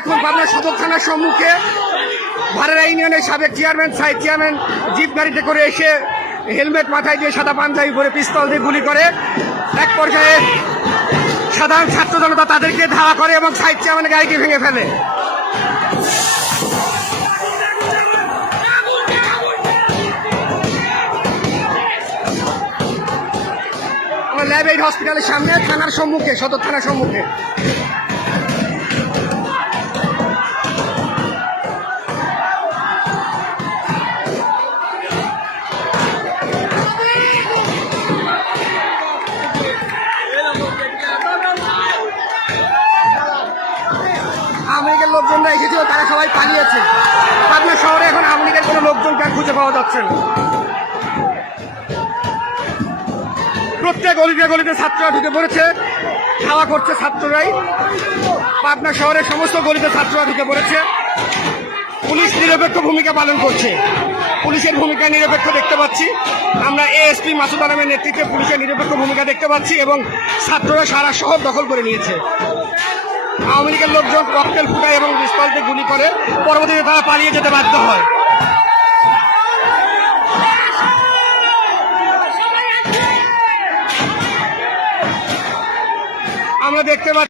এখন পাবনা সদর থানার সম্মুখে ভারেরা ইউনিয়নের সাবেক চেয়ারম্যান সাইড চেয়ারম্যান জিপ গাড়িতে করে এসে হেলমেট মাথায় দিয়ে সাদা পাঞ্জাবি পরে পিস্তল দিয়ে গুলি করে। এক পর্যায়ে সাধারণ ছাত্র জনতা তাদেরকে ধাওয়া করে এবং সাইড চেয়ারম্যানের গাড়িকে ভেঙে ফেলে। আমরা ল্যাব এইড হসপিটালের সামনে থানার সম্মুখে, সদর থানার সম্মুখে। আওয়ামী লীগের লোকজনরা এসেছিল, তারা সবাই পালিয়েছে। পাবনা শহরে এখন আওয়ামী লীগের কোনো লোকজনকে আর খুঁজে পাওয়া যাচ্ছে না। প্রত্যেক গলিতে গলিতে ছাত্ররা ঢুকে পড়েছে, খাওয়া করছে ছাত্ররাই। পাবনা শহরের সমস্ত গলিতে ছাত্ররা ঢুকে পড়েছে। পুলিশ নিরপেক্ষ ভূমিকা পালন করছে, পুলিশের ভূমিকা নিরপেক্ষ দেখতে পাচ্ছি আমরা। এএসপি মাসুদ আলমের নেতৃত্বে পুলিশের নিরপেক্ষ ভূমিকা দেখতে পাচ্ছি এবং ছাত্ররা সারা শহর দখল করে নিয়েছে। আওয়ামী লীগের লোকজন ককটেল ফুটায় এবং পিস্তল দিয়ে গুলি করে, পরবর্তীতে তারা পালিয়ে যেতে বাধ্য হয়। আমরা দেখতে পাচ্ছি